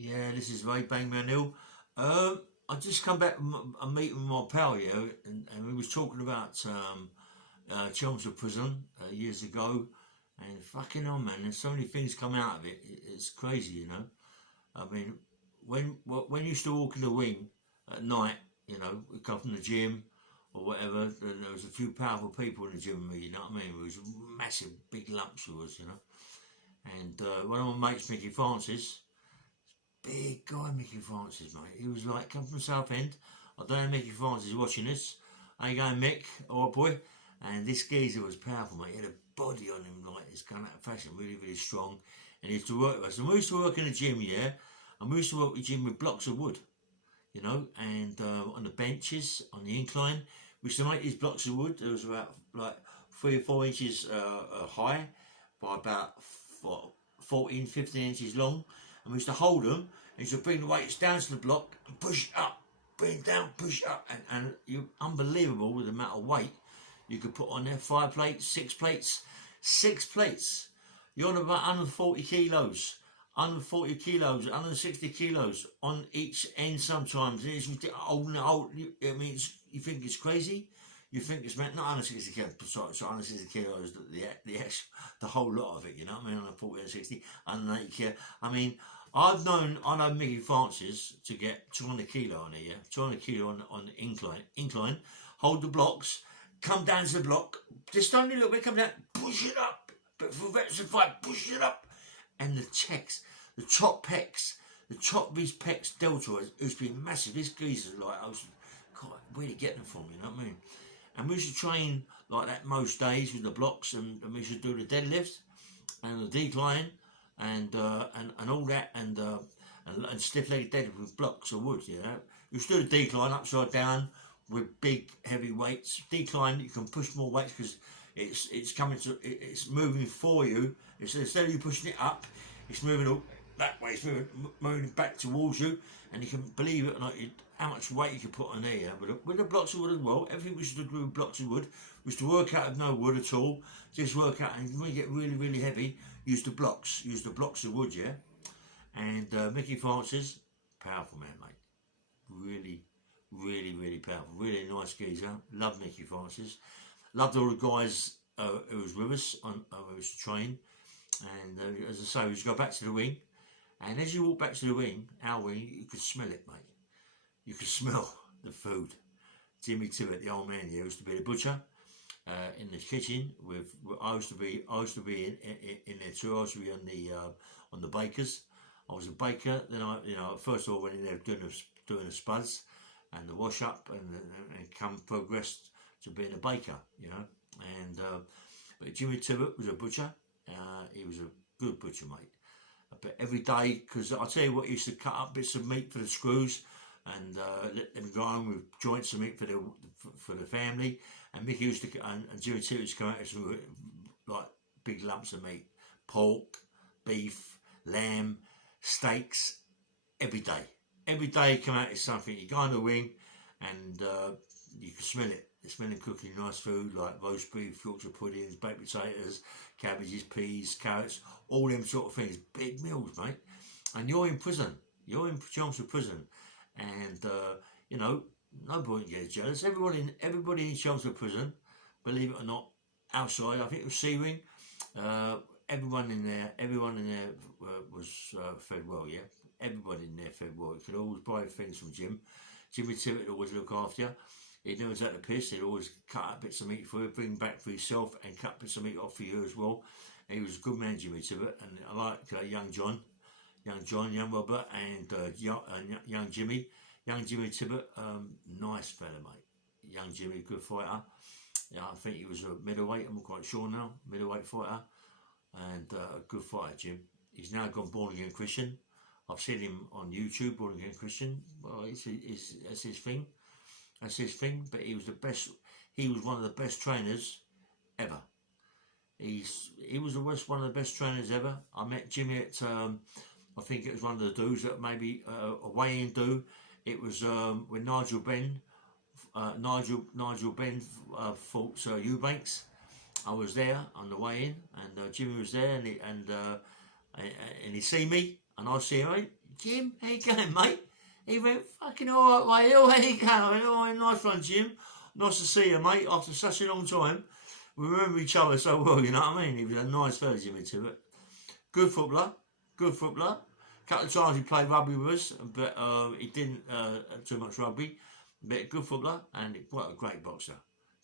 Yeah, this is Ray Bangman Hill. I just come back from a meeting with my pal here, and we was talking about Chelmsford Prison years ago, and fucking hell, man, there's so many things come out of it. It's crazy, you know. I mean, when you used to walk in the wing at night, you know, we come from the gym or whatever, then there was a few powerful people in the gym with me, you know what I mean? It was massive, big lumps of us, you know. And one of my mates, Mickey Francis, big guy, Mickey Francis, mate. He was like, come from Southend. I don't know Mickey Francis is watching this. How you going, Mick? Alright, boy. And this geezer was powerful, mate. He had a body on him like it's gone out of fashion, really, really strong. And he used to work with us. And we used to work in the gym, yeah. And we used to work with Jim with blocks of wood, you know, and on the benches, on the incline. We used to make these blocks of wood. It was about like 3 or 4 inches high by about 14, 15 inches long. And we used to hold them, and used to bring the weights down to the block and push up, bring it down, push up, and you unbelievable with the amount of weight you could put on there. 5 plates, 6 plates, 6 plates. You're on about 140 kilos, 140 kilos, 160 kilos on each end sometimes. And it's old. I mean, you think it's crazy. You think it's meant not 160 kilos, sorry, so 160 kilos, the whole lot of it, you know what I mean, 140 and 60, 180 kilos. I mean, I know Mickey Francis to get 200 kilo on here, 200 kilo on the incline, hold the blocks, come down to the block, just only a little bit, come down, push it up, but for vets of fight, push it up, and the checks, the top pecs, the top of his pecs, deltoids, it's been massive. This geezer's like, I was, God, where did he get them from, you know what I mean? And we used to train like that most days with the blocks, and we used to do the deadlift and the decline and all that, and stiff-legged deadlift with blocks of wood. You know, you used to do the decline upside down with big heavy weights. Decline, you can push more weights because it's moving for you. Instead of you pushing it up, it's moving that way. It's moving back towards you, and you can believe it or not, how much weight you can put on there. But with the blocks of wood as well, everything we used to do with blocks of wood was to work out of no wood at all. Just work out, and when you get really, really heavy, use the blocks of wood, yeah. And Mickey Francis, powerful man, mate. Really, really, really powerful. Really nice geezer. Love Mickey Francis. Loved all the guys who was with us who was to train. And as I say, we used to go back to the wing. And as you walk back to the wing, our wing, you could smell it, mate. You could smell the food. Jimmy Tibs, the old man here, used to be the butcher in the kitchen. I used to be in there too. I used to be on the bakers. I was a baker. Then first of all went in there doing the spuds and the wash up, and progressed to being a baker, you know. And but Jimmy Tibs was a butcher. He was a good butcher, mate. But every day, because I tell you what, he used to cut up bits of meat for the screws and let them go home with joints of meat for the family. And Mickey used to, and Jimmy Tibs used to come out with like big lumps of meat, pork, beef, lamb, steaks, every day. Every day he come out with something. You go on the wing, and you can smell it. They're smelling cooking nice food like roast beef, Yorkshire puddings, baked potatoes, cabbages, peas, carrots, all them sort of things. Big meals, mate. And you're in prison. You're in Chelmsford Prison. And, you know, nobody gets jealous. Everybody in Chelmsford Prison, believe it or not, outside, I think it was C-Wing, everyone in there was fed well, yeah? Everybody in there fed well. You could always buy things from Jim. Jimmy Tibs would always look after you. He'd never take the piss. He'd always cut up bits of meat for you, bring back for yourself, and cut bits of meat off for you as well. And he was a good man, Jimmy Tibs. And I like young John, young Robert, and young Jimmy. Young Jimmy Tibs, nice fella, mate. Young Jimmy, good fighter. Yeah, I think he was a middleweight, I'm not quite sure now. Middleweight fighter. And a good fighter, Jim. He's now gone born again Christian. I've seen him on YouTube, born again Christian. Well, that's his thing. That's his thing. But he was the best. He was one of the best trainers ever. He was one of the best trainers ever. I met Jimmy at I think it was one of the do's that maybe a weigh-in do. It was when Nigel Benn fought Eubanks. I was there on the way in, and Jimmy was there, and he see me, and I see him. Hey, Jim, how you going, mate? He went, fucking all right, mate. Oh, how you going? I went, oh, nice one, Jim. Nice to see you, mate. After such a long time, we remember each other so well, you know what I mean? He was a nice fella, Jimmy Tibs. Good footballer. Good footballer. A couple of times he played rugby with us, but he didn't too much rugby. But good footballer, and what a great boxer.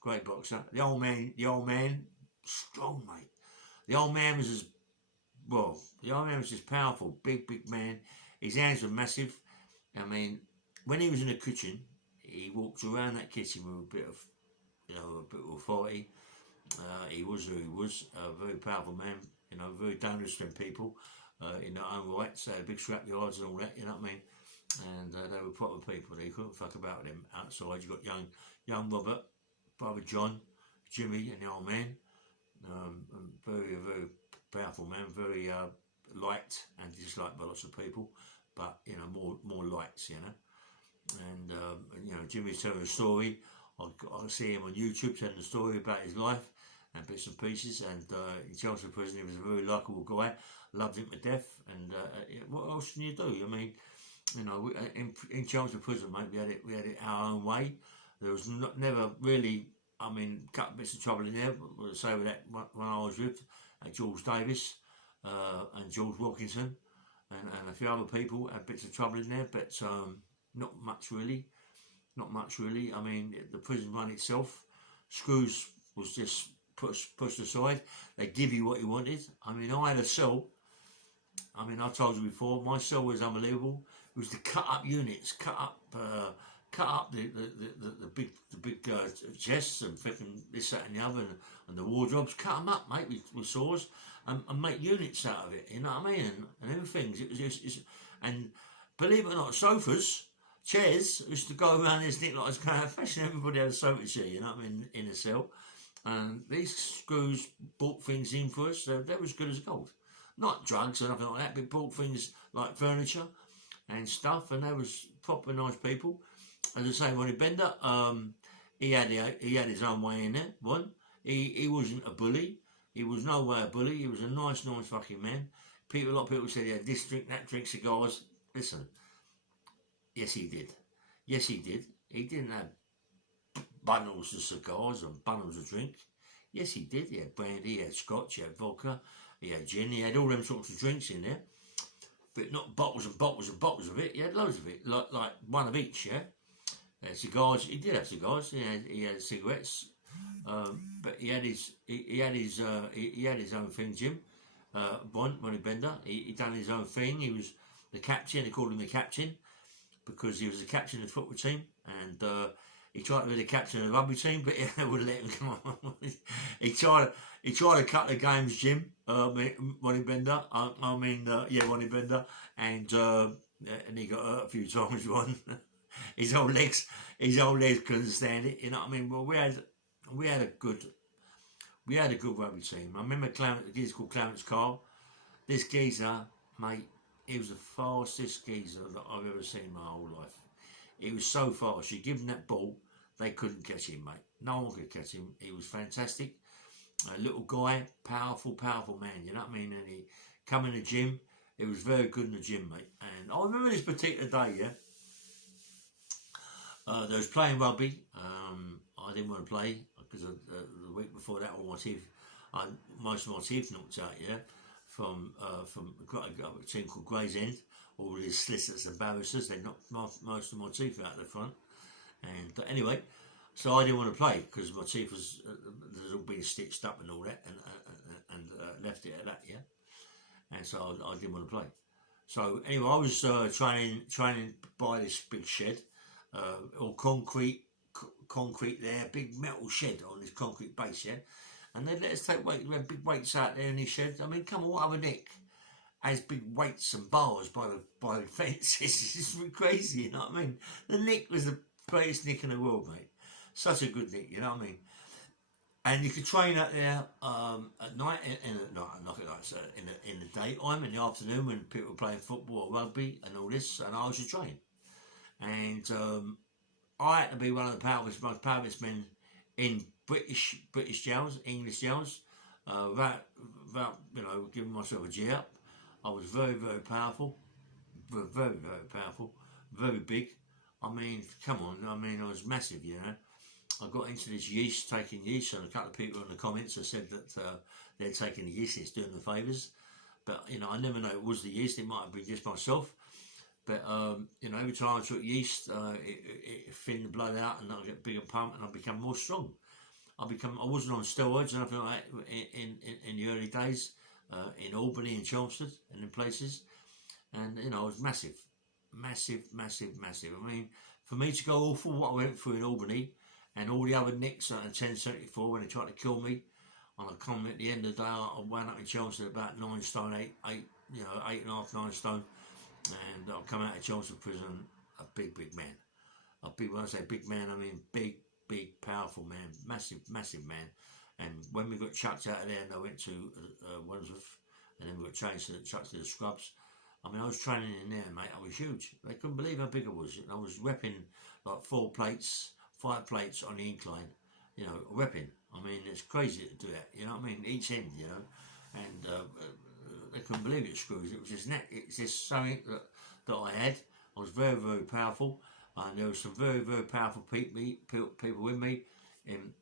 Great boxer. The old man, strong, mate. The old man was just powerful, big man. His hands were massive. I mean, when he was in the kitchen, he walked around that kitchen with a bit of authority. He was who he was, a very powerful man, very dangerous to people in their own right. So big scrap yards and all that, you know what I mean? And they were proper people. They couldn't fuck about them outside. You got young Robert, brother John, Jimmy, and the old man. Very powerful man, very liked and disliked by lots of people, but more likes, And Jimmy's telling a story. I see him on YouTube telling a story about his life and bits and pieces. And in Chelmsford Prison, he was a very likeable guy. Loved him to death. And what else can you do? I mean, in Chelmsford Prison, mate, we had it our own way. There was never really. I mean, a couple bits of trouble in there. But say with that when I was with George Davis and George Wilkinson and a few other people had bits of trouble in there, but not much really. Not much really. I mean, the prison run itself, Screws was just pushed aside. They give you what you wanted. I mean, I had a cell. I mean, I told you before, my cell was unbelievable. It was to cut up units, cut up the big chests and flipping this, that, and the other, and the wardrobes. Cut them up, mate, with saws, and make units out of it. You know what I mean? And everything. It was just, and believe it or not, sofas. Chairs used to go around this thing like it's kind of fashion. Everybody had a sofa chair, you know what I mean, in a cell. And these Screws bought things in for us, so they were as good as gold. Not drugs or nothing like that, but bought things like furniture and stuff, and they was proper nice people. As I say, Ronnie Bender, he had his own way in there. He wasn't a bully. He was no way a bully. He was a nice fucking man. A lot of people said he had this drink, that drink, cigars. Listen. Yes, he did. Yes, he did. He didn't have bundles of cigars and bundles of drink. Yes, he did. He had brandy, he had scotch, he had vodka, he had gin, he had all them sorts of drinks in there. But not bottles and bottles and bottles of it. He had loads of it, like one of each, yeah? Cigars, he did have cigars. He had cigarettes. But he had his own thing, Jim. Ronnie Bender. He done his own thing. He was the captain. They called him the captain, because he was the captain of the football team, and he tried to be the captain of the rugby team, but they wouldn't let him come on. he tried to cut the games, Jim, Ronnie Bender. Ronnie Bender, and he got hurt a few times. his old legs couldn't stand it. You know what I mean? Well, we had a good rugby team. I remember a geezer called Clarence Carl. This geezer, mate. He was the fastest geezer that I've ever seen in my whole life. He was so fast. You give him that ball, they couldn't catch him, mate. No one could catch him. He was fantastic. A little guy, powerful man, you know what I mean? And he come in the gym. He was very good in the gym, mate. And I remember this particular day, yeah. They was playing rugby. I didn't want to play because the week before that, all my teeth, most of my teeth knocked out, yeah. From a team called Gray's End, all these solicitors and barristers, they knocked most of my teeth out the front. And anyway, so I didn't want to play because my teeth was all being stitched up and all that, and left it at that, yeah. And so I didn't want to play. So anyway, I was training by this big shed, all concrete there, big metal shed on this concrete base, yeah. And they let us take weight. We had big weights out there in his shed. I mean, come on, what other Nick has big weights and bars by the fences? It's crazy, you know what I mean? The Nick was the greatest Nick in the world, mate. Such a good Nick, you know what I mean? And you could train out there at night, in the daytime, in the afternoon when people were playing football or rugby and all this, and I was to train. And I had to be one of the most powerful men in British jails, English jails, without giving myself a G up. I was very, very powerful, very, very powerful, very big. I mean, come on, I mean, I was massive, you know. I got into this yeast, taking yeast, and a couple of people in the comments have said that they're taking the yeast, it's doing the favours. But, you know, I never know it was the yeast, it might have been just myself. But, you know, every time I took yeast, it thinned the blood out and I get bigger pump and I become more strong. I wasn't on steroids or anything like that in the early days, in Albany and Chelmsford and in places. And, you know, I was massive. Massive. I mean, for me to go all through what I went through in Albany and all the other nicks in 1074 when they tried to kill me, and I come at the end of the day, I wound up in Chelmsford about 9 stone, 8.5, 9 stone. And I come out of Chelmsford prison a big man. When I say big man, I mean big, powerful man, massive man. And when we got chucked out of there and I went to Wandsworth, and then we got chucked to the scrubs, I mean, I was training in there, mate. I was huge. They couldn't believe how big I was. I was repping like 5 plates on the incline, you know, repping. I mean, it's crazy to do that, you know what I mean? Each end, you know, and they couldn't believe it, screws. It was just it's just something that I had. I was very, very powerful, and there were some very, very powerful people with me in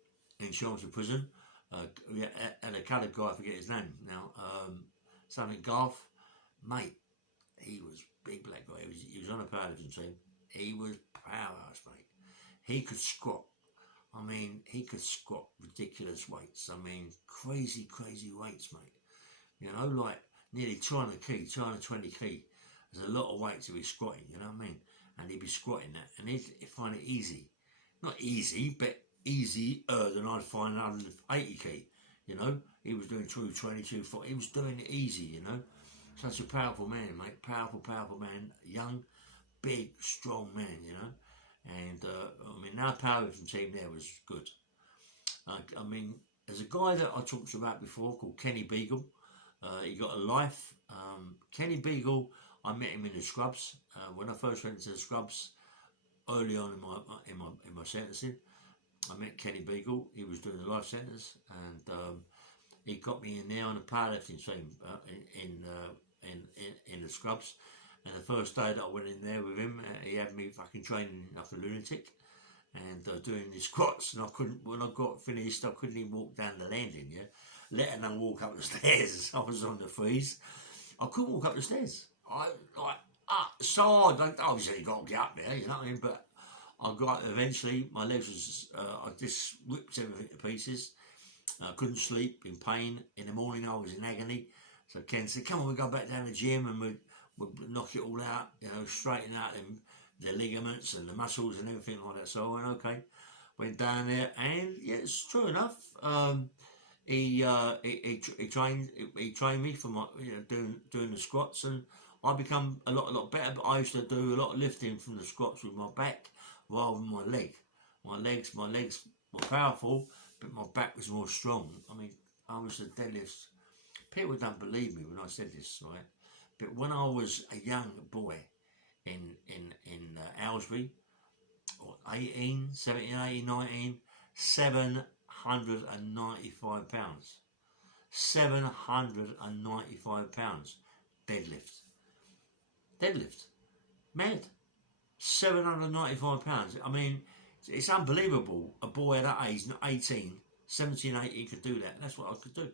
Chelmsford prison. And a coloured guy, I forget his name now, something Garth, mate. He was big black guy. He was on a powerlifting team. He was powerhouse, mate. He could squat. I mean, he could squat ridiculous weights. I mean, crazy weights, mate. You know, like nearly 200 key, 220 key. There's a lot of weight to be squatting, you know what I mean? And he'd be squatting that. And he'd find it easy. Not easy, but easier than I'd find 180 key, you know? He was doing 220, 240. He was doing it easy, you know? Such a powerful man, mate. Powerful man. Young, big, strong man, you know? And, I mean, our powerlifting team there was good. I mean, there's a guy that I talked about before called Kenny Beagle. He got a life. Kenny Beagle, I met him in the scrubs. When I first went into the scrubs, early on in my sentencing, I met Kenny Beagle. He was doing the life sentence, and he got me in there on the powerlifting team in the scrubs. And the first day that I went in there with him, he had me fucking training like a lunatic and doing these squats. And when I got finished, I couldn't even walk down the landing, yeah, let alone walk up the stairs. I was on the freeze. I couldn't walk up the stairs. So hard. Obviously, you got to get up there, you know what I mean? But I got eventually. My legs was. I just ripped everything to pieces. I couldn't sleep, in pain. In the morning, I was in agony. So Ken said, "Come on, we go back down to the gym and we'll knock it all out, you know, straighten out the ligaments and the muscles and everything like that." So I went, okay, went down there, and yeah, it's true enough. He trained me for my, you know, doing the squats, and I become a lot better. But I used to do a lot of lifting from the squats with my back rather than my leg. My legs were powerful, but my back was more strong. I mean, I was the deadlifts. People don't believe me when I said this, right? But when I was a young boy in Aylesbury, 17, 18, 19, 795 pounds. 795 pounds. Deadlift. Mad. 795 pounds. I mean, it's unbelievable. A boy at that age, 18, 17, 18 could do that. That's what I could do.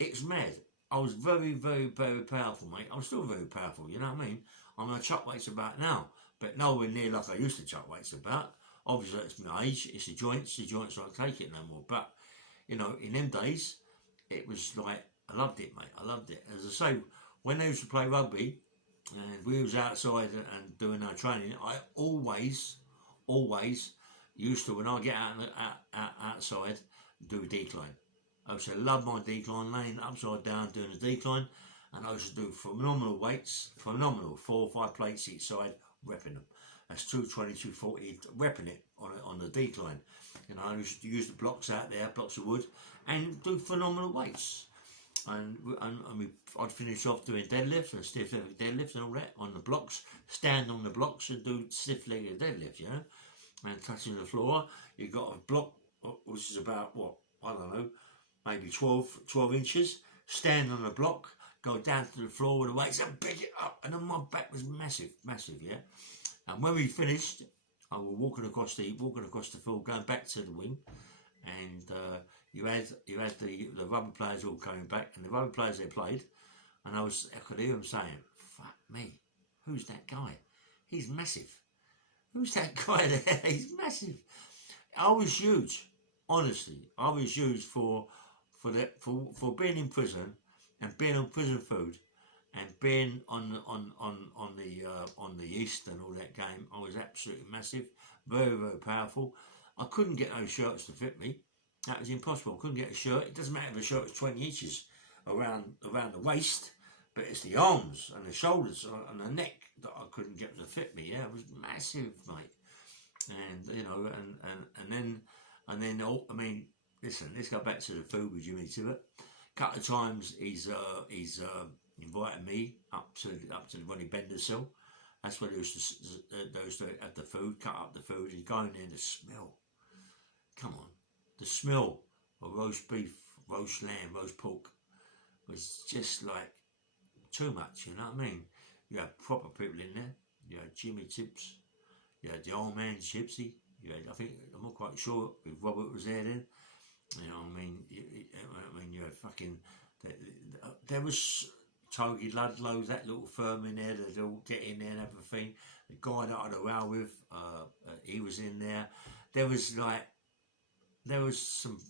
It's mad. I was very, very, very powerful, mate. I'm still very powerful, you know what I mean? I'm going to chuck weights about now, but nowhere near like I used to chuck weights about. Obviously, it's my age, it's the joints don't take it no more. But, you know, in them days, it was like, I loved it, mate. I loved it. As I say, when I used to play rugby, and we was outside and doing our training, I always used to, when I get outside, do a decline. I used to love my decline, laying upside down doing a decline, and I used to do phenomenal weights, 4 or 5 plates each side, repping them. That's 220, 240, repping it on the decline. You know, I used to use the blocks out there, blocks of wood, and do phenomenal weights. And I'd finish off doing deadlifts and stiff leg deadlifts and all that on the blocks, stand on the blocks and do stiff leg deadlifts, you know, and touching the floor. You got a block which is about, what, I don't know, maybe 12 inches, stand on the block, go down to the floor with the weights and pick it up. And then my back was massive, yeah. And when we finished, I was walking across the field, going back to the wing, and you had the rugby players all coming back, and the rugby players they played, and I could hear them saying, "Fuck me, who's that guy? He's massive. Who's that guy there? He's massive." I was huge, honestly. I was huge for being in prison and being on prison food and being on the East and all that game. I was absolutely massive, very, very powerful. I couldn't get those shirts to fit me. That was impossible. I couldn't get a shirt. It doesn't matter if a shirt was 20 inches around the waist, but it's the arms and the shoulders and the neck that I couldn't get to fit me. Yeah, it was massive, mate. And you know, and then I mean, listen, let's go back to the food with Jimmy Tibs. A couple of times he's invited me up to the Ronnie Bender cell. That's where they used to have the food, cut up the food, and go in there and the smell. Come on, the smell of roast beef, roast lamb, roast pork was just like too much. You know what I mean? You had proper people in there. You had Jimmy Tibs. You had the old man Gypsy. You had, I think, I'm not quite sure if Robert was there then. You know what I mean? You had fucking. There was Togie Ludlow, that little firm in there that all get in there and everything. The guy that I had a row with, he was in there. There was some.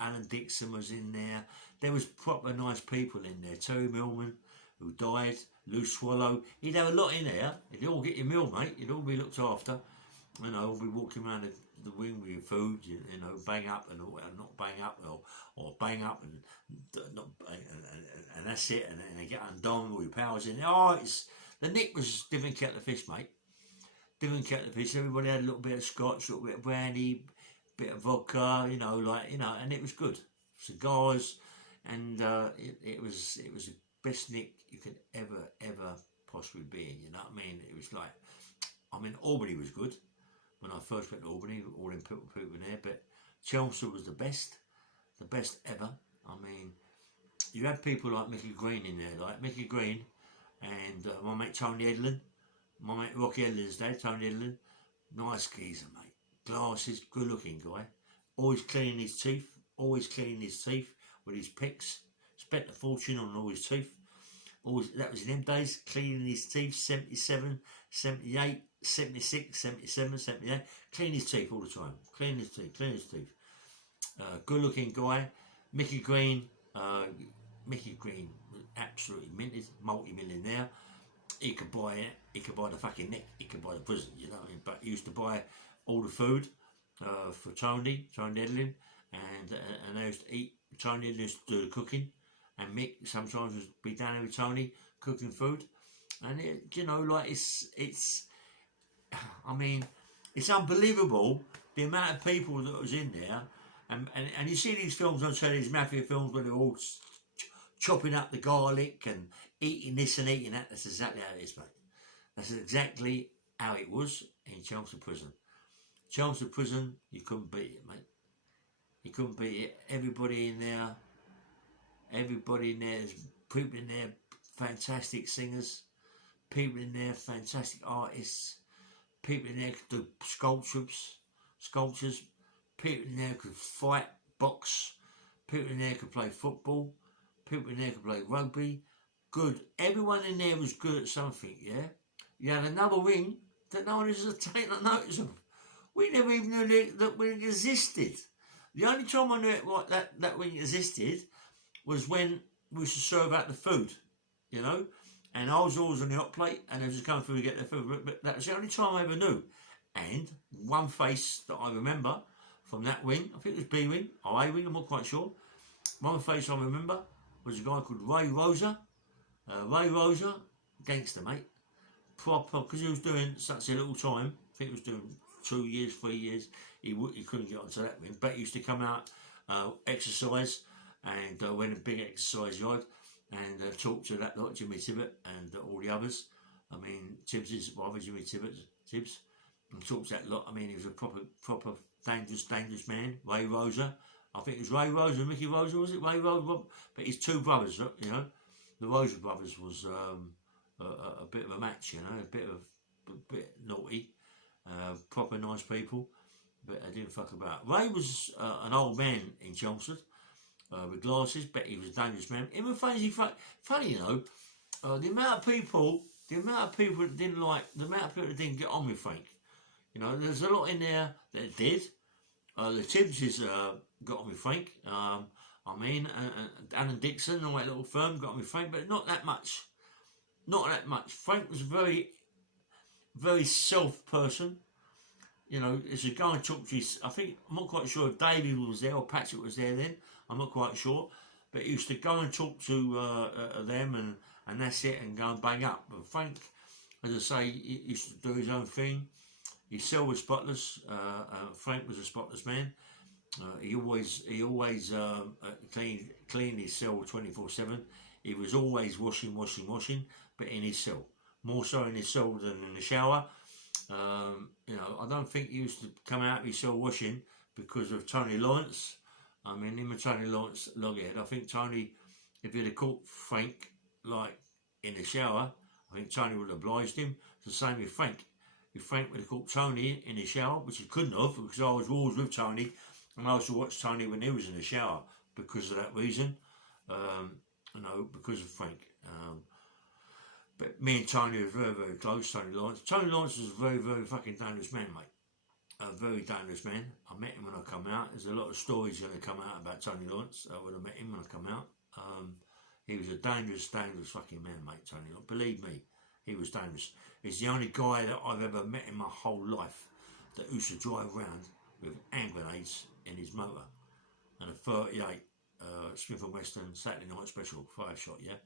Alan Dixon was in there. There was proper nice people in there. Terry Millman, who died. Lou Swallow. He'd have a lot in there. You'd all get your meal, mate. You'd all be looked after. You know, all be walking around the wing with your food. You know, bang up and not bang up, or bang up and not, and that's it. And then they get undone. All your powers in there. Oh, the Nick was different kettle of fish, mate. Different kettle of fish. Everybody had a little bit of scotch, a little bit of brandy, bit of vodka. You know, and it was good. Cigars, and it was the best Nick you could ever possibly be in. You know what I mean? It was like, I mean, Albany was good when I first went to Albany, all them people in there, but Chelmsford was the best ever. I mean, you had people like Mickey Green in there, like Mickey Green and my mate Tony Edlin, my mate Rocky Edlin's dad, Tony Edlin, nice geezer, mate, glasses, good looking guy, always cleaning his teeth with his picks, spent a fortune on all his teeth. Always, that was in them days, cleaning his teeth, 77, 78, 76, 77, 78, clean his teeth all the time, clean his teeth. Good looking guy. Mickey Green was absolutely minted, multi-millionaire. He could buy the fucking Nick, he could buy the prison, you know what I mean? But he used to buy all the food for Tony Edlin, and they used to eat. Tony Edlin used to do the cooking. And Mick sometimes would be down there with Tony cooking food, and it's I mean, it's unbelievable the amount of people that was in there, and you see these films on telly, these mafia films where they're all chopping up the garlic and eating this and eating that. That's exactly how it is, mate. That's exactly how it was in Chelmsford Prison. Chelmsford Prison, you couldn't beat it, mate. You couldn't beat it. Everybody in there, there's people in there, fantastic singers, people in there, fantastic artists, people in there could do sculptures, people in there could fight, box, people in there could play football, people in there could play rugby, good. Everyone in there was good at something, yeah? You had another wing that no one is taking notice of. We never even knew that wing existed. The only time I knew that wing existed was when we used to serve out the food, you know, and I was always on the hot plate and they was just coming through to get their food, but that was the only time I ever knew. And one face that I remember from that wing, I think it was B wing or A wing, I'm not quite sure, one face I remember was a guy called Ray Rosa, gangster, mate, proper, because he was doing such a little time, I think he was doing 2 years, 3 years, he couldn't get onto that wing, but he used to come out, exercise, and went a big exercise yard and talked to that lot, Jimmy Tibs and all the others. I mean, Tibbs' brother, Jimmy Tibs, and talked to that lot. I mean, he was a proper dangerous man. Ray Rosa, I think it was Ray Rosa, Mickey Rosa, was it? Ray Rosa, but his two brothers, you know, the Rosa brothers was a bit of a match, you know, a bit naughty, proper nice people, but they didn't fuck about. Ray was an old man in Chelmsford with glasses, but he was a dangerous man. Him and Frazer, funny, you know, the amount of people that didn't like, the amount of people that didn't get on with Frank. You know, there's a lot in there that did. The Tibbses got on with Frank. I mean, Alan Dixon and all that little firm got on with Frank, but not that much. Not that much. Frank was a very, very self person. You know, as a guy talked to his, I think, I'm not quite sure if David was there or Patrick was there then. I'm not quite sure. But he used to go and talk to them and that's it, and go and bang up. But Frank, as I say, he used to do his own thing. His cell was spotless. Frank was a spotless man. He always cleaned his cell 24/7. He was always washing, but in his cell. More so in his cell than in the shower. You know, I don't think he used to come out of his cell washing because of Tony Lawrence. I mean, him and Tony Lawrence, loghead. I think Tony, if he'd have caught Frank, like, in the shower, I think Tony would have obliged him. It's the same with Frank. If Frank would have caught Tony in the shower, which he couldn't have, because I was always with Tony, and I used to watch Tony when he was in the shower because of that reason, you know, because of Frank. But me and Tony were very, very close, Tony Lawrence. Tony Lawrence was a very, very fucking dangerous man, mate. A very dangerous man. I met him when I come out. There's a lot of stories going to come out about Tony Lawrence when I met him when I come out. He was a dangerous, dangerous fucking man, mate, Tony Lawrence. Believe me, he was dangerous. He's the only guy that I've ever met in my whole life that used to drive around with hand grenades in his motor and a 38 Smith & Wesson Saturday Night Special 5-shot, yeah?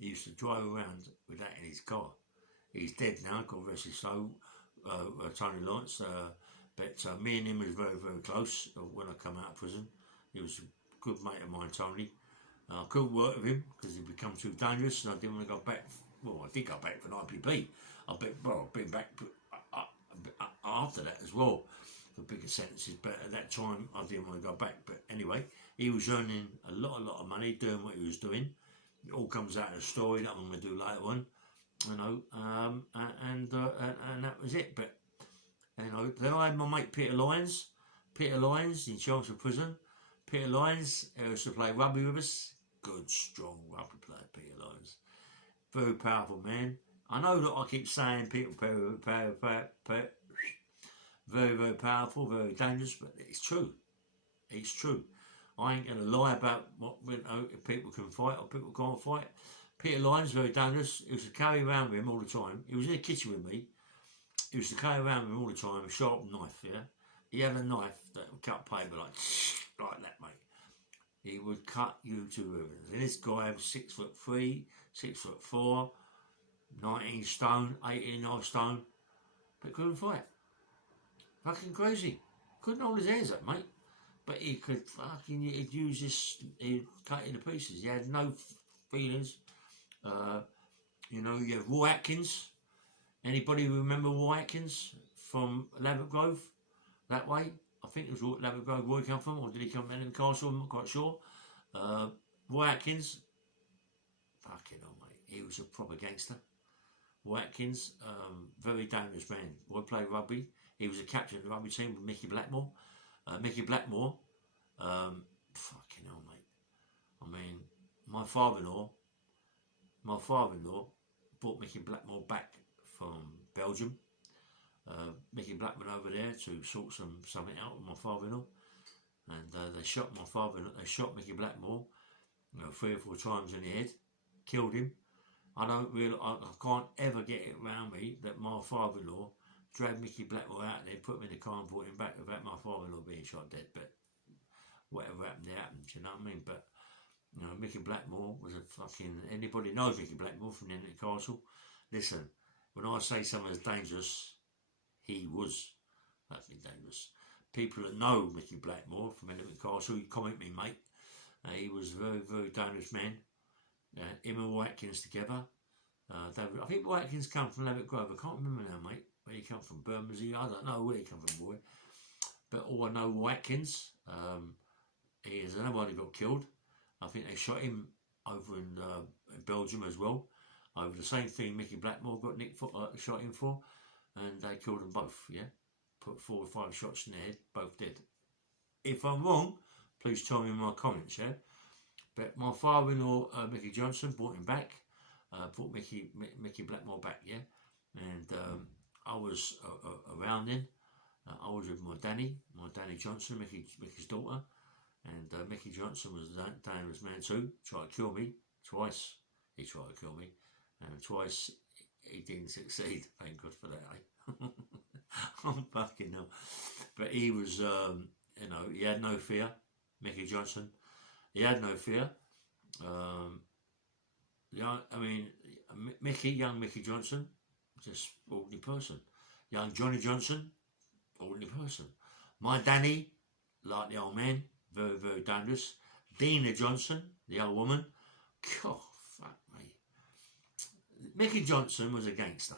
He used to drive around with that in his car. He's dead now, God rest his soul, Tony Lawrence. But me and him was very, very close when I come out of prison. He was a good mate of mine, Tony. I couldn't work with him because he'd become too dangerous and I didn't want to go back. Well, I did go back for an IPP. I've been back after that as well for bigger sentences, but at that time I didn't want to go back. But anyway, he was earning a lot of money doing what he was doing. It all comes out of the story that I'm going to do later on, you know, and that was it. But, you know, then I had my mate Peter Lyons in Chelmsford Prison. Peter Lyons used to play rugby with us. Good, strong rugby player, Peter Lyons. Very powerful man. I know that I keep saying Peter, very, very powerful, very dangerous, but it's true. It's true. I ain't going to lie about what, you know, if people can fight or people can't fight. Peter Lyons, very dangerous. He used to carry around with him all the time. He was in the kitchen with me. He used to carry around with him all the time, a sharp knife, yeah? He had a knife that would cut paper like that, mate. He would cut you to ribbons. And this guy was 6'3", 6'4", 19 stone, 18.5 stone, but couldn't fight. Fucking crazy. Couldn't hold his hands up, mate. But he could fucking, he'd use this, he'd cut it into pieces. He had no feelings. You know, you have Roy Atkins. Anybody remember Roy Atkins from Laverick Grove? That way? I think it was Laverick Grove Roy come from, or did he come from the castle? I'm not quite sure. Roy Atkins, fucking hell, mate. He was a proper gangster. Roy Atkins, very dangerous man. Roy played rugby. He was a captain of the rugby team with Mickey Blackmore. Mickey Blackmore, fucking hell, mate. I mean, my father-in-law brought Mickey Blackmore back from Belgium. Mickey Blackmore over there to sort something out with my father-in-law, and they shot my father-in-law. They shot Mickey Blackmore, you know, 3 or 4 times in the head, killed him. I can't ever get it around me that my father-in-law dragged Mickey Blackmore out there, put him in the car and brought him back without my father-in-law being shot dead. But whatever happened, it happened, you know what I mean? But, you know, Mickey Blackmore was a fucking, anybody knows Mickey Blackmore from the end of the castle. Listen, when I say someone's dangerous, he was fucking dangerous. People that know Mickey Blackmore from Elephant Castle, you comment me, mate. He was a very, very dangerous man. Him and Watkins together. I think Watkins come from Levitt Grove. I can't remember now, mate. Where he come from, Bermondsey. I don't know where he come from, boy. But all I know, Watkins. He is another one who got killed. I think they shot him over in Belgium as well, over the same thing Mickey Blackmore got shot in for, and they killed them both, yeah? Put 4 or 5 shots in their head, both dead. If I'm wrong, please tell me in my comments, yeah? But my father-in-law, Mickey Johnson, brought him back, brought Mickey Blackmore back, yeah? And I was around then. I was with my Danny Johnson, Mickey's daughter, and Mickey Johnson was a dangerous man too. Tried to kill me twice. He tried to kill me, and twice he didn't succeed. Thank God for that, eh? I'm fucking hell. But he was, you know, he had no fear. Mickey Johnson, he had no fear. Yeah, I mean, young Mickey Johnson, just ordinary person. Young Johnny Johnson, ordinary person. My Danny, like the old man, very, very dangerous. Dina Johnson, the old woman, God, fuck me. Mickey Johnson was a gangster.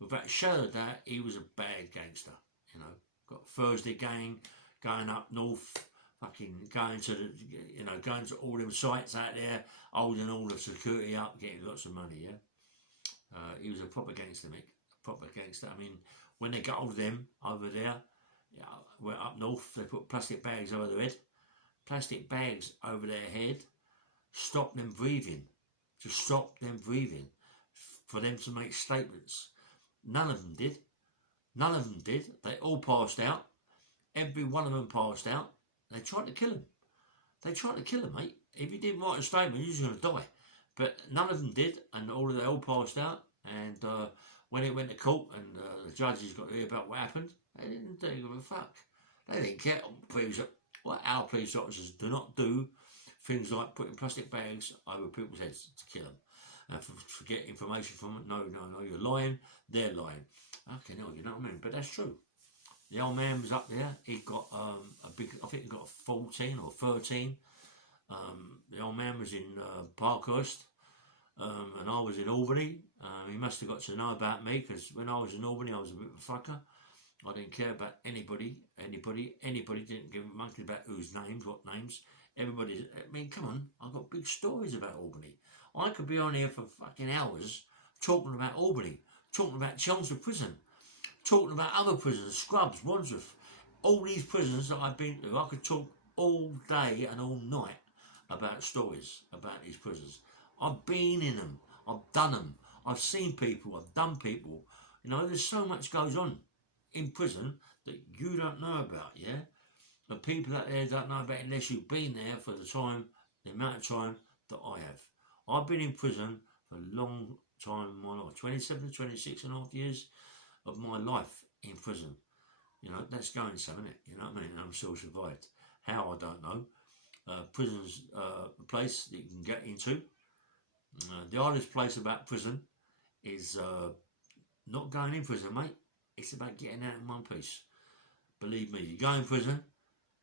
Without a shadow of doubt, he was a bad gangster. You know, got Thursday gang, going up north, fucking going to the, you know, going to all them sites out there, holding all the security up, getting lots of money. Yeah, he was a proper gangster, Mick. A proper gangster. I mean, when they got hold of them over there, yeah, went up north, they put plastic bags over their head. Plastic bags over their head, stop them breathing, to stop them breathing, for them to make statements. None of them did. None of them did. They all passed out. Every one of them passed out. They tried to kill him. They tried to kill him, mate. If you didn't write a statement, you was going to die. But none of them did, and they all passed out. And when it went to court and the judges got to hear about what happened, they didn't give a fuck. They didn't care. Well, our police officers do not do things like putting plastic bags over people's heads to kill them. And for get information from them, no, you're lying, they're lying. Okay, no, you know what I mean? But that's true. The old man was up there, he got a big, I think he got a 14 or 13. The old man was in Parkhurst, and I was in Albany. He must have got to know about me, because when I was in Albany, I was a bit of a fucker. I didn't care about anybody didn't give a monkey about whose names, what names. Everybody, I mean, come on, I've got big stories about Albany. I could be on here for fucking hours talking about Albany, talking about Chelmsford Prison, talking about other prisons, Scrubs, Wandsworth, all these prisons that I've been to. I could talk all day and all night about stories about these prisons. I've been in them, I've done them, I've seen people, I've done people. You know, there's so much goes on in prison that you don't know about, yeah? The people out there don't know about it unless you've been there for the amount of time that I have. I've been in prison for a long time in my life, 27, 26 and a half years of my life in prison. You know, that's going some, isn't it? You know what I mean? And I'm still survived. How, I don't know. Prison's a place that you can get into. The hardest place about prison is not going in prison, mate. It's about getting out in one piece. Believe me, you go in prison,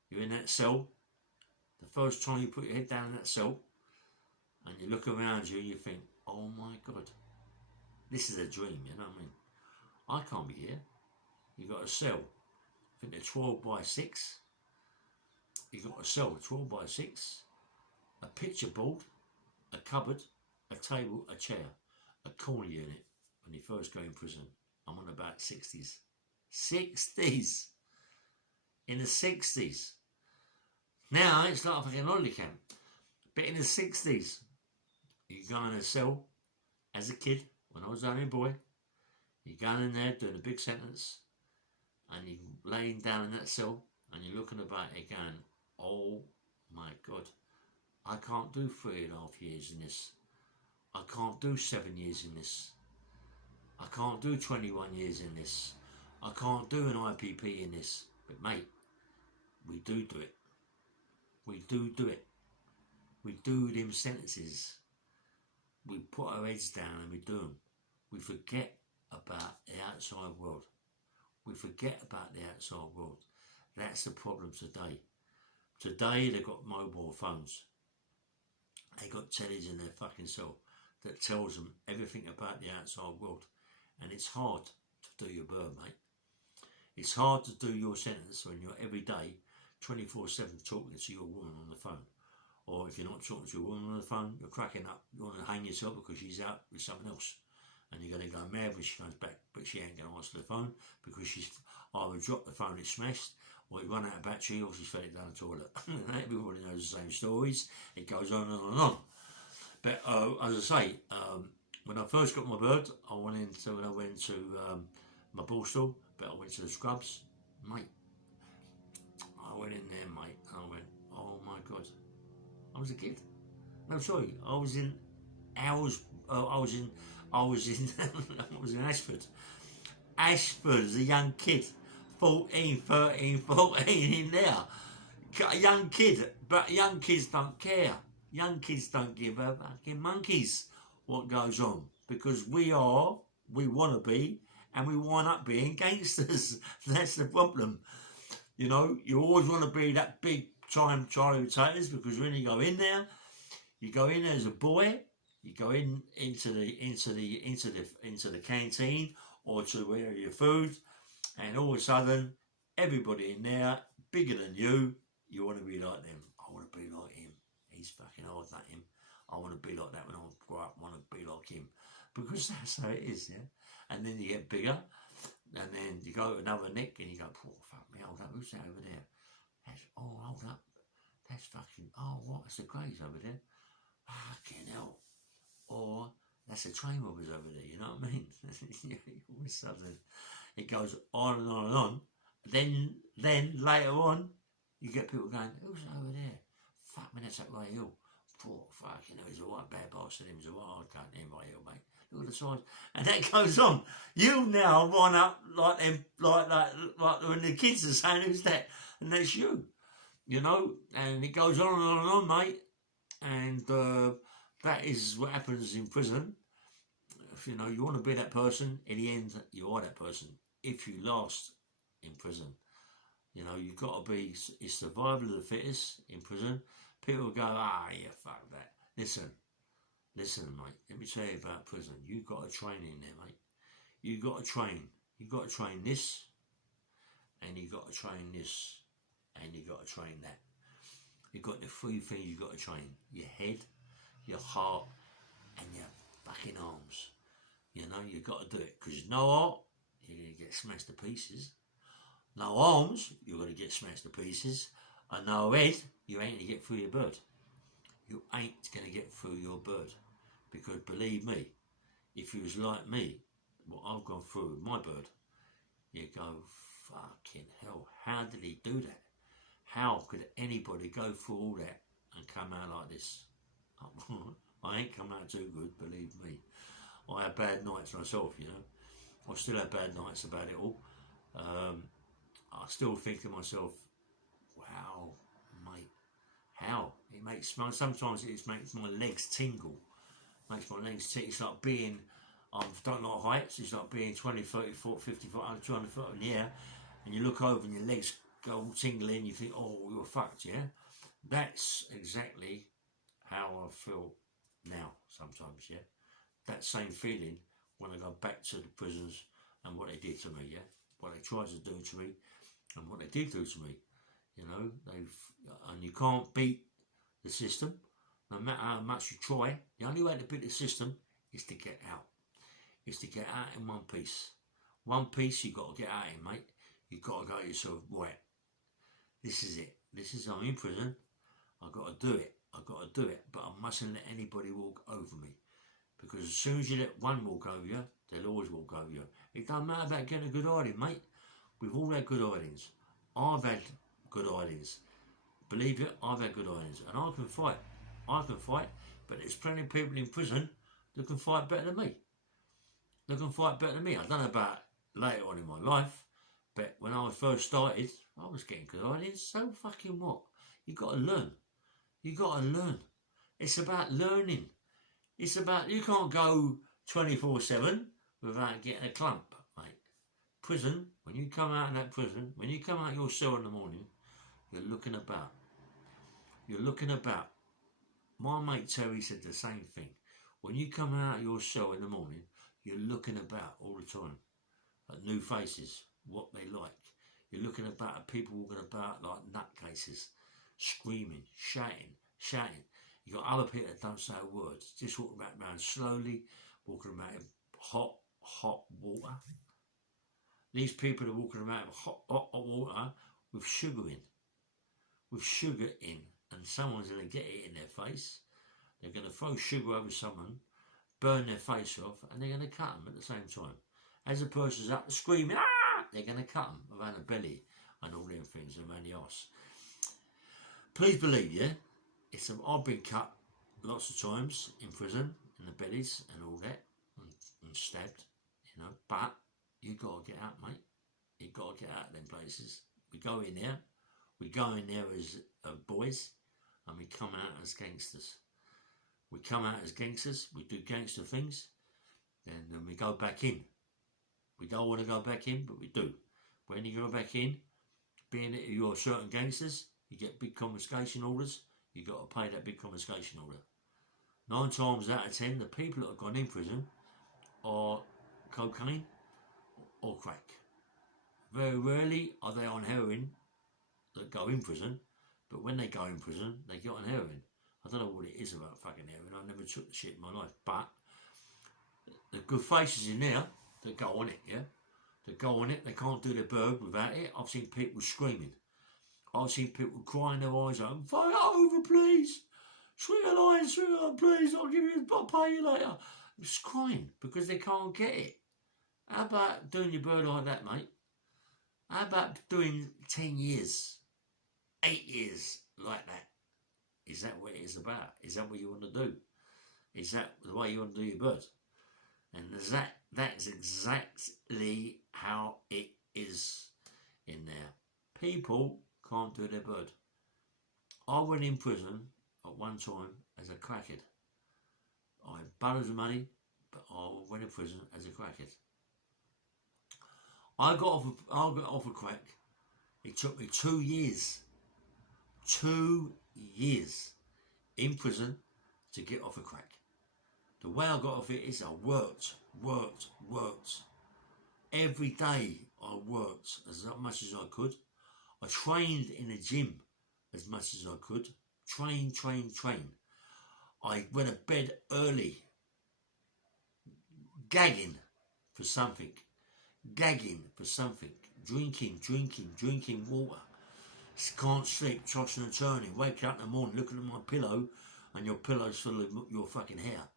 you're in that cell. The first time you put your head down in that cell and you look around you, you think, oh my God, this is a dream, you know what I mean? I can't be here. You've got a cell. I think they're 12 by 6. You've got a cell, 12 by 6, a picture board, a cupboard, a table, a chair, a corner unit when you first go in prison. I'm on about 60s. 60s! In the 60s. Now it's like a fucking holiday camp. But in the 60s, you go in a cell as a kid, when I was only a boy, you're going in there doing a big sentence, and you're laying down in that cell, and you're looking about it going, oh my God, I can't do 3.5 years in this. I can't do 7 years in this. I can't do 21 years in this. I can't do an IPP in this. But mate, we do it. We do it. We do them sentences. We put our heads down and we do them. We forget about the outside world. We forget about the outside world. That's the problem today. Today they've got mobile phones. They got tellies in their fucking cell that tells them everything about the outside world. And it's hard to do your bird, mate. It's hard to do your sentence when you're every day 24/7 talking to your woman on the phone, or if you're not talking to a woman on the phone, you're cracking up. You want to hang yourself because she's out with someone else. And you're going to go mad when she comes back, but she ain't going to answer the phone because she's either dropped the phone, it's smashed, or it run out of battery, or she's fell it down the toilet. Everybody knows the same stories. It goes on and on and on. But as I say, when I first got my bird, I went to my ball stall, but I went to the scrubs, mate. I went in there, mate, and I went, oh my God. I was a kid. No, sorry, I was in Ashford. Ashford as a young kid, 14, 13, 14 in there. A young kid, but young kids don't care. Young kids don't give a fucking monkeys what goes on, because we want to be, and we wind up being gangsters. That's the problem. You know, you always want to be that big time Charlie Potatoes, because when you go in there as a boy, you go into the canteen or to where your food, and all of a sudden everybody in there bigger than you. You want to be like them. I want to be like him. He's fucking hard, not him. I want to be like that when I grow up. I want to be like him, because that's how it is, yeah. And then you get bigger, and then you go to another nick, and you go, oh, fuck me, hold up, who's that over there? Hold up, that's fucking, what? That's the Greys over there. Fucking hell. Or that's the train robbers over there, you know what I mean? All of a sudden, it goes on and on and on. Then later on, you get people going, who's over there? Fuck me, that's that Ray Hill. Poor fucking hell, he's a white bad bastard, he's a white, I can't name Ray Hill, mate. Look at the size. And that goes on. You now run up like them, like when the kids are saying, who's that? And that's you. You know, and it goes on and on and on, mate. And that is what happens in prison. If you know you want to be that person, in the end you are that person. If you last in prison, you know you've got to be. It's survival of the fittest in prison. People go, yeah, fuck that. Listen, mate. Let me tell you about prison. You've got to train in there, mate. You've got to train. You've got to train this, and you've got to train this, and you've got to train that. You've got the three things you've got to train: your head, your heart, and your fucking arms. You know, you've got to do it, because no heart, you're going to get smashed to pieces. No arms, you're going to get smashed to pieces. And no head, you ain't going to get through your bird. You ain't going to get through your bird. Because believe me, if you was like me, what I've gone through with my bird, you go, fucking hell, how did he do that? How could anybody go through all that and come out like this? I ain't come out too good, believe me. I had bad nights myself, you know. I still have bad nights about it all. I still think to myself, wow, mate, how? It makes, sometimes it makes my legs tingle. Makes my legs tingle. It's like being, I don't like heights, it's like being 20, 30, 40, 50 foot, 200 foot in the air, and you look over and your legs go all tingling, and you think, oh, you're fucked, yeah? That's exactly how I feel now, sometimes, yeah? That same feeling when I go back to the prisons and what they did to me, yeah? What they tried to do to me and what they did do to me, you know? And you can't beat the system, no matter how much you try. The only way to beat the system is to get out. Is to get out in one piece. One piece you've got to get out in, mate. You've got to go to yourself, right, this is it. This is, I'm in prison. I've got to do it. I've got to do it. But I mustn't let anybody walk over me. Because as soon as you let one walk over you, they'll always walk over you. It don't matter about getting a good hiding, mate. We've all had good hidings. I've had good hidings. Believe it, I've had good hidings. And I can fight. But there's plenty of people in prison that can fight better than me. I don't know about later on in my life, but when I first started, I was getting good hidings. So fucking what? You got to learn. It's about learning. It's about, you can't go 24/7 without getting a clump, mate. Prison, when you come out of that prison, when you come out of your cell in the morning, you're looking about. My mate Terry said the same thing. When you come out of your cell in the morning, you're looking about all the time at new faces, what they like. You're looking about at people walking about like nutcases, screaming, shouting, shouting. You got other people that don't say a word, just walking around slowly, walking around in hot water. These people are walking around with hot water with sugar in, and someone's going to get it in their face. They're going to throw sugar over someone, burn their face off, and they're going to cut them at the same time. As the person's up screaming, ah, they're going to cut them around the belly and all them things around the arse. Please believe, yeah, I've been cut lots of times in prison, in the bellies and all that, and stabbed, you know, but you got to get out, mate. You got to get out of them places. We go in there as boys, and we come out as gangsters. We come out as gangsters, we do gangster things, and then we go back in. We don't want to go back in, but we do. When you go back in, being that you're certain gangsters, you get big confiscation orders, you got to pay that big confiscation order. 9 times out of 10, the people that have gone in prison are cocaine or crack. Very rarely are they on heroin that go in prison, but when they go in prison, they get on heroin. I don't know what it is about fucking heroin. I never took the shit in my life, but the good faces in there that go on it, yeah? That go on it, they can't do their bird without it. I've seen people screaming. I've seen people crying their eyes out. Fight over, please. Swing a line, please. I'll pay you later. Just crying because they can't get it. How about doing your bird like that, mate? How about doing 10 years, 8 years like that? Is that what it is about? Is that what you want to do? Is that the way you want to do your bird? And that's exactly how it is in there. People can't do their bird. I went in prison at one time as a crackhead. I had bundles of money, but I went in prison as a crackhead. I got off of crack. It took me 2 years. 2 years in prison to get off of crack. The way I got off it is I worked. Every day I worked as much as I could. I trained in a gym as much as I could. Train. I went to bed early, gagging for something, drinking water. Can't sleep, tossing and turning. Wake up in the morning, looking at my pillow, and your pillow's full of your fucking hair.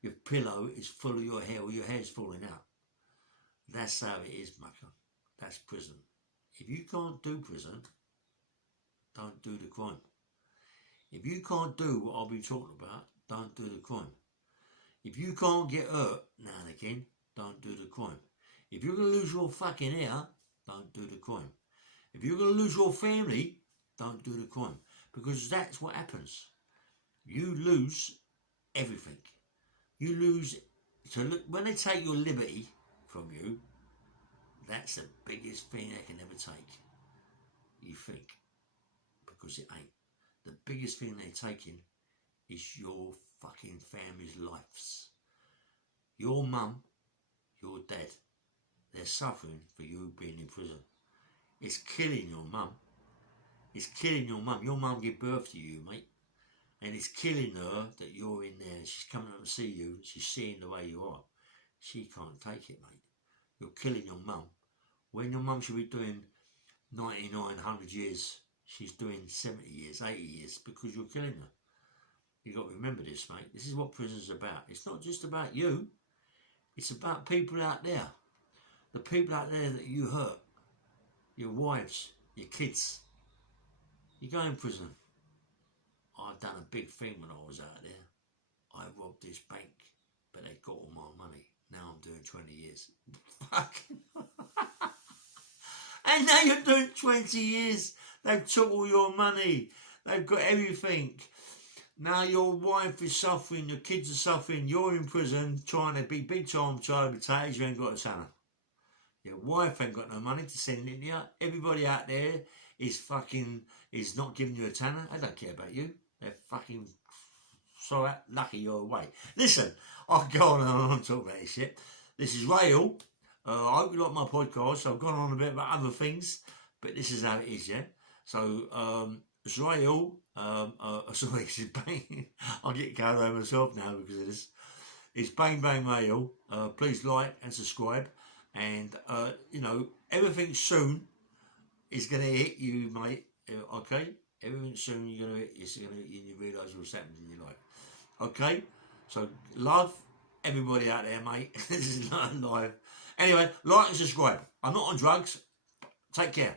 Your pillow is full of your hair, or your hair's falling out. That's how it is, mucker. That's prison. If you can't do prison, don't do the crime. If you can't do what I'll be talking about, don't do the crime. If you can't get hurt now and again, don't do the crime. If you're going to lose your fucking hair, don't do the crime. If you're going to lose your family, don't do the crime. Because that's what happens. You lose everything. You lose... So look, when they take your liberty from you, that's the biggest thing they can ever take. You think. Because it ain't. The biggest thing they're taking is your fucking family's lives. Your mum, your dad, they're suffering for you being in prison. It's killing your mum. It's killing your mum. Your mum gave birth to you, mate. And it's killing her that you're in there. She's coming up to see you. She's seeing the way you are. She can't take it, mate. You're killing your mum. When your mum should be doing 99, 100 years, she's doing 70 years, 80 years, because you're killing her. You've got to remember this, mate. This is what prison's about. It's not just about you. It's about people out there. The people out there that you hurt. Your wives, your kids. You go in prison. I've done a big thing when I was out there. I robbed this bank, but they got all my money. Now I'm doing 20 years. And now you're doing 20 years. They've took all your money. They've got everything. Now your wife is suffering, your kids are suffering. You're in prison trying to be big time child potatoes. You ain't got a tenner. Your wife ain't got no money to send in you. Everybody out there is not giving you a tenner. They don't care about you. They're fucking so lucky you're away. Listen, I'll go on and talk about this shit. This is Rail. I hope you like my podcast. I've gone on a bit about other things, but this is how it is, yeah? So, Israel, sorry, this is bang. I'll get carried over myself now because of this. It's Bang Bang Mail. Please like and subscribe. And, you know, everything soon is going to hit you, mate. Okay? Everything soon you're going to hit, it's going to hit you and you realise what's happening in your life. Okay? So, love everybody out there, mate. This is not live. Anyway, like and subscribe. I'm not on drugs. Take care.